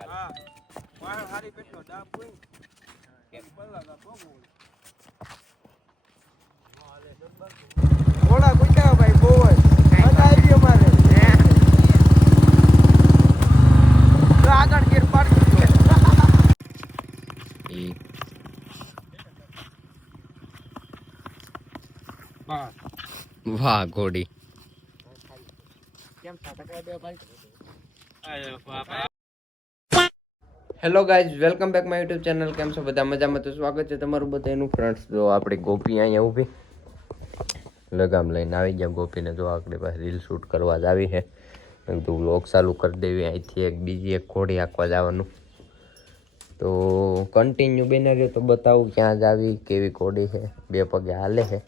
હા. વાહ, હારી પેટનો ડાબ હોય ને. ઘોડા ગુંડા ભાઈ બહુ જ મજા આવી અમારે આગળ ગેર પાડી વાહ ઘોડી. Hello guys welcome back my YouTube channel કેમ છો બધા? મજામાં તો સ્વાગત છે તમારું બધાનું ફ્રેન્ડ્સ જો આપણી ગોપી અહીંયા ઊભી. લગામ લઈને આવી ગયા. ગોપીને જો આપણી પાસે રીલ શૂટ કરવા જ આવી છે. કીધું વ્લોગ ચાલુ કરી દેવી. અહીંથી એક બીજી એક ઘોડી આંકવા જવાનું. તો કન્ટિન્યુ બેને રહ્યો તો બતાવું ક્યાં જ આવી, કેવી ઘોડી છે. બે પગે હાલે છે.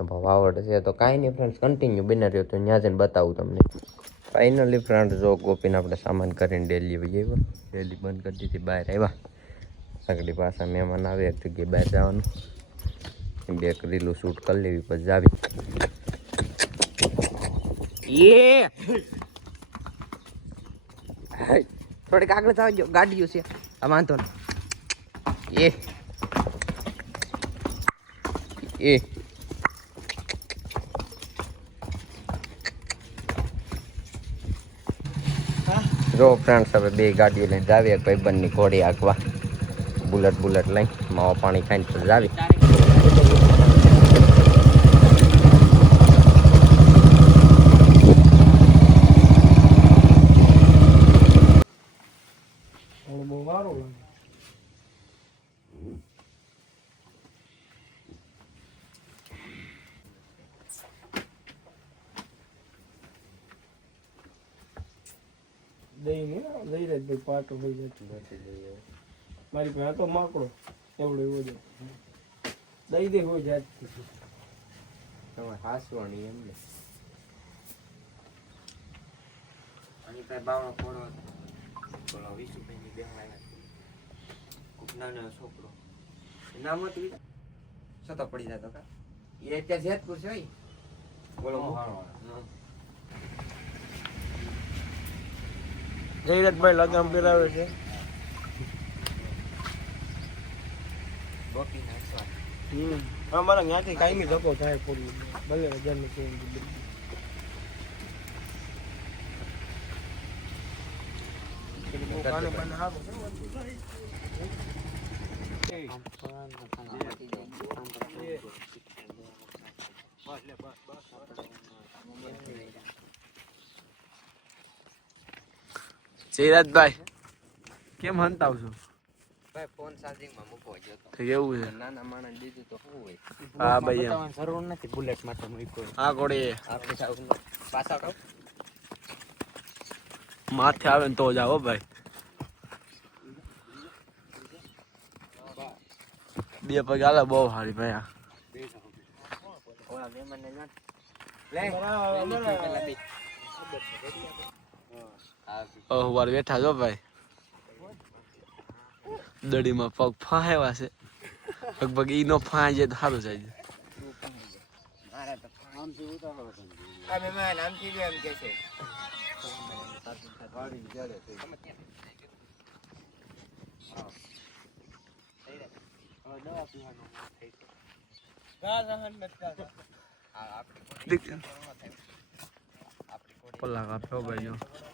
વાવડ છે. તો કાંઈ નહીં ફ્રેન્ડ્સ કન્ટિન્યુ બેને રહ્યો તો ત્યાં જઈને બતાવું તમને. ફાઇનલી ફ્રેન્ડ જો ગોપીને આપણે સામાન કરીને ડેલી આવી આવ્યો ડેલી બંધ કરી દીધી, બહાર આવ્યા. આગળ પાછા મહેમાન આવે, એક જગ્યાએ બહાર જવાનું. બે રીલું શૂટ કરી લેવી, પછી જાવી. એ! થોડીક આગળ આવજો ગાડીઓ છે. આ વાંધો એ. એ. જો ફ્રેન્ડ્સ હવે બે ગાડીઓ લઈને જાવીએ ભાઈબંધની ઘોડી આંકવા બુલેટ બુલેટ લઈ માવા પાણી ખાઈને જાવી બહુ સારું લાગે દહીં નહીં દહીં જ ભાઈ પાટો થઈ જતું નથી મારી પાસે તો માકડો એવડો એવો જ દહીં દે હોય જાત તમારે હાસવાની એમ ને. અહીં કાંઈ બાવણો ફોડો બોલો બેન આવ્યા કોક નાનો છોકરો. નામ હતું ઈ? પડી જતો કા એ અત્યારે જેતપુર છે? બોલો હમ. જયરાજભાઈ લગામ પહેરાવે છે ગોપી નાખવા હમ અમારા ત્યાંથી કાયમી ધક્કો થાય પૂરી ભલે હજારનું છે એમ કીધું. એટલે બહુ કાને બાને હારું છે. જયરાજભાઈ. કેમ હંતાવ છો? ભાઈ ફોન ચાર્જિંગમાં મૂકવો ગયો તો. એવું છે? નાના માણસ દીધું તો શું હોય? હા ભાઈ એમ. જરૂર નથી બુલેટ માટે મૂકો આ કોડી આપણે જાવું પાછા કહો માથે આવે ને તો જાઓ ભાઈ. બે પગ આલે બહુ સારી ભાઈ આ. ઓલા મને ના. ઓહ વાર બેઠા જો ભાઈ. દડીમાં પગ ફાંયવા છે. લગભગ ઈ નો ફાંય જાય તો સારું જાય. આ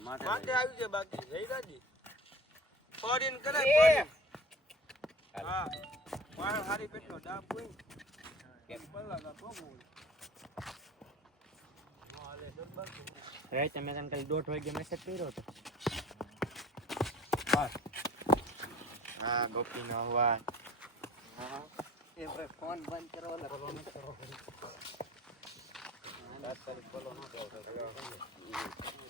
માથે આવી છે બાકી જયરાજી પડીને કરે પડીને. હા. વાહ હારી પેટનો ડાબ હોય. ને. પલ્લા ભોગવું. રાતે મેં તને કાલે દોઢ વાગે મેસેજ કર્યો હતો. હા. ગોપી નો અવાજ. એ ભાઈ ફોન બંધ કરો એક મારી પાછળ લઈ બોલો એ અહીંયા અહીંયા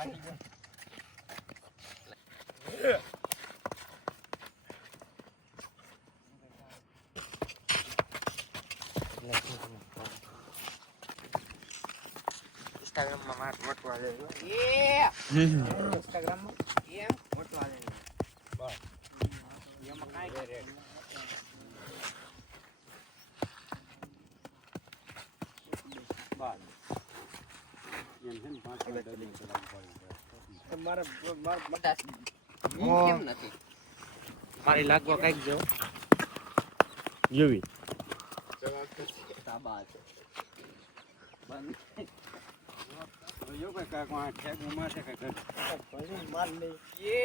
તારી ગોપી કેમ ટકી રહી છે? એ ઇન્સ્ટાગ્રામમાં માર મોટવા દે ઇન્સ્ટાગ્રામમાં એમ મોટવા દે એમાં કાંઈ મારે લાગવા કંઈક જો જેવી તાબા છે બંધ પછી માર લઈ એ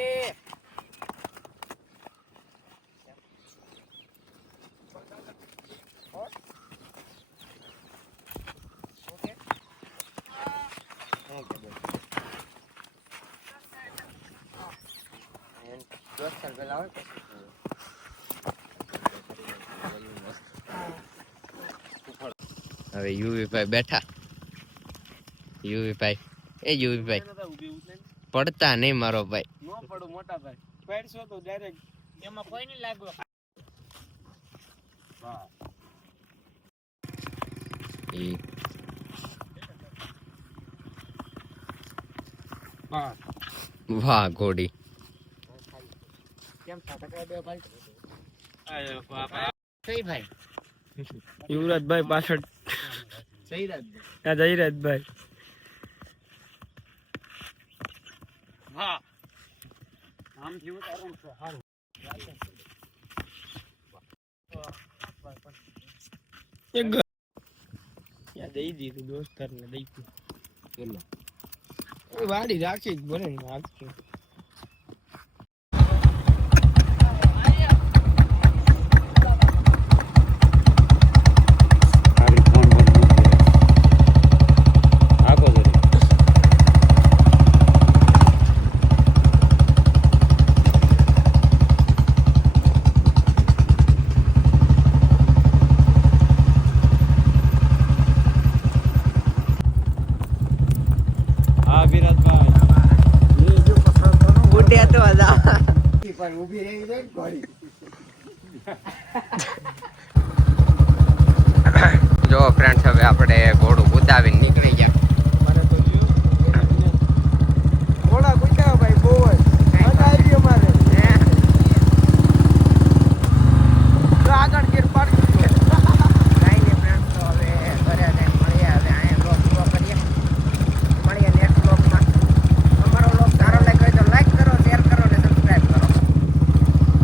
પેલા હોય હવે યુવી ભાઈ બેઠા. યુવી ભાઈ એ યુવી ભાઈ પડતા નહીં મારો ભાઈ. નો પડું મોટા ભાઈ પડશો તો ડાયરેક્ટ એમાં કોઈ નહીં લાગવો વાહ ઘોડી કેમ થતા બે ભાઈ. કઈ ભાઈ. યુવરાજભાઈ પાછળ. જયરાજભાઈ. હા. સારું. એક યા દઈ દીધું દોસ્તારને દઈ દીધું. વાડી રાખી જ ભલે ને રાખી હા વિરાજભાઈ ઉઠ્યા હતા પણ ઊભી રહી જાય ઘોડી જો ફ્રેન્ડ્સ હવે આપણે ઘોડું કુદાવીને